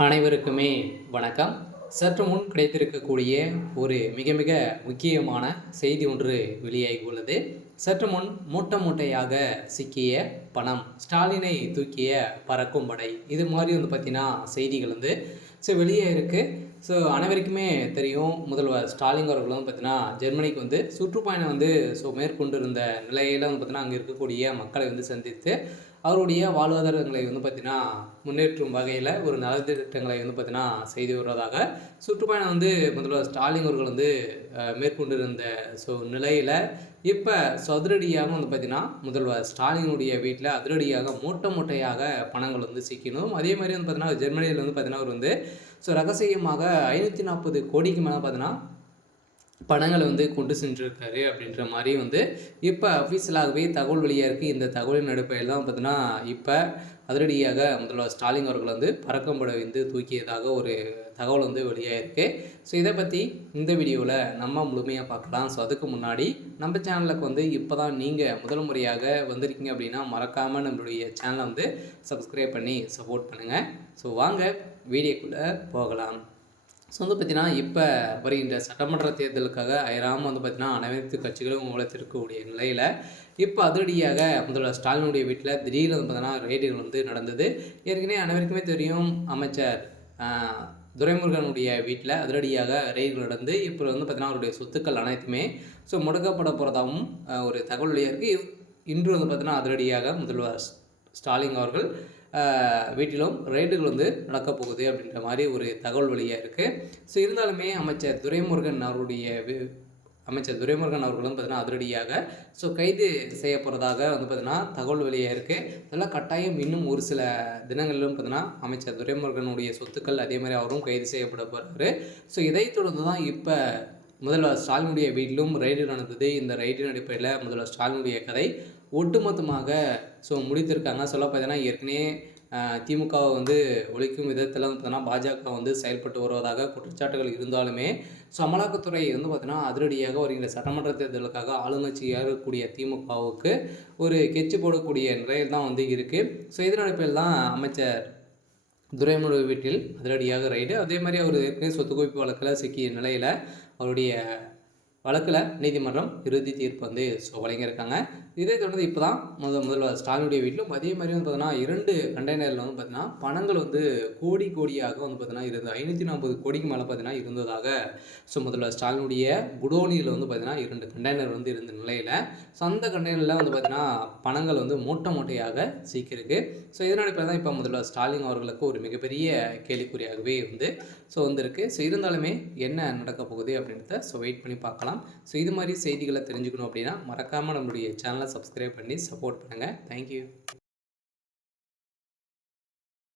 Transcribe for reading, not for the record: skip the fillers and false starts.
அனைவருக்குமே வணக்கம். சற்று முன் கிடைத்திருக்கக்கூடிய ஒரு மிக மிக முக்கியமான செய்தி ஒன்று வெளியாகி உள்ளது. சற்று முன் மூட்டை மூட்டையாக சிக்கிய பணம், ஸ்டாலினை தூக்கிய பறக்கும் படை, இது மாதிரி பார்த்தீங்கன்னா செய்திகள் வெளியே இருக்குது. அனைவருக்குமே தெரியும், முதல்வர் ஸ்டாலின் அவர்கள் பார்த்தீங்கன்னா ஜெர்மனிக்கு சுற்றுப்பயணம் மேற்கொண்டிருந்த நிலையில் பார்த்தீங்கன்னா அங்கே இருக்கக்கூடிய மக்களை சந்தித்து அவருடைய வாழ்வாதாரங்களை பார்த்தீங்கன்னா முன்னேற்றும் வகையில் ஒரு நலத்திட்டங்களை பார்த்தீங்கன்னா செய்து வருவதாக சுற்றுப்பயணம் முதல்வர் ஸ்டாலின் அவர்கள் மேற்கொண்டிருந்த நிலையில் இப்போ அதிரடியாக பார்த்தீங்கன்னா முதல்வர் ஸ்டாலினுடைய வீட்டில் அதிரடியாக மூட்டை மூட்டையாக பணங்கள் சிக்கணும். அதே மாதிரி பார்த்தீங்கன்னா ஜெர்மனியில் பார்த்தீங்கன்னா அவர் ரகசியமாக 540 கோடிக்கு மேலே பார்த்தீங்கன்னா பணங்களை கொண்டு சென்றிருக்காரு அப்படின்ற மாதிரி இப்போ அஃபீஷியலாகவே தகவல் வெளியாக இருக்குது. இந்த தகவலின் அடிப்படையில் தான் பார்த்தீங்கன்னா இப்போ அதிரடியாக முதல்வர் ஸ்டாலின் அவர்கள் பறக்கும்படை தூக்கியதாக ஒரு தகவல் வெளியாக இருக்குது. இதை பற்றி இந்த வீடியோவில் நம்ம முழுமையாக பார்க்கலாம். அதுக்கு முன்னாடி நம்ம சேனலுக்கு இப்போ தான் நீங்கள் முதல் முறையாக வந்திருக்கீங்க அப்படின்னா மறக்காமல் நம்மளுடைய சேனலை சப்ஸ்கிரைப் பண்ணி சப்போர்ட் பண்ணுங்கள். வாங்க வீடியோக்குள்ளே போகலாம். பார்த்தீங்கன்னா இப்போ வருகின்ற சட்டமன்ற தேர்தலுக்காக அயராமல் பார்த்தீங்கன்னா அனைத்து கட்சிகளும் உழைத்திருக்கக்கூடிய நிலையில் இப்போ அதிரடியாக முதல்வர் ஸ்டாலினுடைய வீட்டில் திடீர்னு பார்த்தீங்கன்னா ரெய்டுகள் நடந்தது. ஏற்கனவே அனைவருக்குமே தெரியும், அமைச்சர் துரைமுருகனுடைய வீட்டில் அதிரடியாக ரெய்டுகள் நடந்து இப்போ பார்த்தீங்கன்னா அவருடைய சொத்துக்கள் அனைத்துமே முடக்கப்பட போகிறதாகவும் ஒரு தகவல் வெளியாக இருக்குது. இன்று பார்த்தீங்கன்னா அதிரடியாக முதல்வர் ஸ்டாலின் அவர்கள் வீட்டிலும் ரெய்டுகள் நடக்கப் போகுது அப்படின்ற மாதிரி ஒரு தகவல் வெளியாக இருக்குது. இருந்தாலுமே அமைச்சர் துரைமுருகன் அவர்களும் பார்த்தீங்கன்னா அதிரடியாக கைது செய்ய போகிறதாக பார்த்தீங்கன்னா தகவல் வெளியாக இருக்குது. இதெல்லாம் கட்டாயம் இன்னும் ஒரு சில தினங்களிலும் பார்த்தீங்கன்னா அமைச்சர் துரைமுருகனுடைய சொத்துக்கள் அதே மாதிரி அவரும் கைது செய்யப்பட போகிறாரு. இதைத் தொடர்ந்து தான் இப்போ முதல்வர் ஸ்டாலினுடைய வீட்டிலும் ரெய்டு நடந்தது. இந்த ரெய்டின் அடிப்படையில் முதல்வர் ஸ்டாலினுடைய கதை ஒட்டுமொத்தமாக முடித்திருக்காங்க. பார்த்தீங்கன்னா ஏற்கனவே திமுகவை ஒழிக்கும் விதத்தில் பார்த்தீங்கன்னா பாஜக செயல்பட்டு வருவதாக குற்றச்சாட்டுகள் இருந்தாலுமே அமலாக்கத்துறை பார்த்தீங்கன்னா அதிரடியாக வருகின்ற சட்டமன்ற தேர்தலுக்காக ஆளுங்கட்சியாக இருக்கக்கூடிய திமுகவுக்கு ஒரு கெச்சு போடக்கூடிய நிலையில் தான் இருக்குது. இதன் அடிப்படையில் தான் அமைச்சர் துரைமுருகன் வீட்டில் அதிரடியாக ரைடு. அதே மாதிரி அவர் ஏற்கனவே சொத்து குவிப்பு வழக்கில் சிக்கிய நிலையில் அவருடைய வழக்கில் நீதிமன்றம் இறுதி தீர்ப்பு வழங்கியிருக்காங்க. இதை தொடர்ந்து இப்போ தான் முதல்வர் ஸ்டாலினுடைய வீட்டிலும் அதே மாதிரி பார்த்தீங்கன்னா 2 கண்டெய்னரில் பார்த்தீங்கன்னா பணங்கள் கோடி கோடியாக பார்த்தீங்கன்னா இருந்தது. 540 கோடிக்கு மேலே பார்த்தீங்கன்னா இருந்ததாக முதல்வர் ஸ்டாலினுடைய குடோனியில் பார்த்தீங்கன்னா 2 கண்டெய்னர் இருந்த நிலையில் அந்த கண்டெய்னரில் பார்த்தீங்கன்னா பணங்கள் மூட்டை மூட்டையாக சீக்கிருக்கு. இதனால் இப்போ தான் இப்போ முதல்வர் ஸ்டாலின் அவர்களுக்கு ஒரு மிகப்பெரிய கேள்விக்குறியாகவே வந்திருக்கு. இருந்தாலுமே என்ன நடக்க போகுது அப்படின்றத வெயிட் பண்ணி பார்க்கலாம். இது மாதிரி செய்திகளை தெரிஞ்சுக்கணும் அப்படின்னா மறக்காமல் நம்மளுடைய சேனலை சப்ஸ்கிரைப் பண்ணி சப்போர்ட் பண்ணுங்கள். தேங்க்யூ.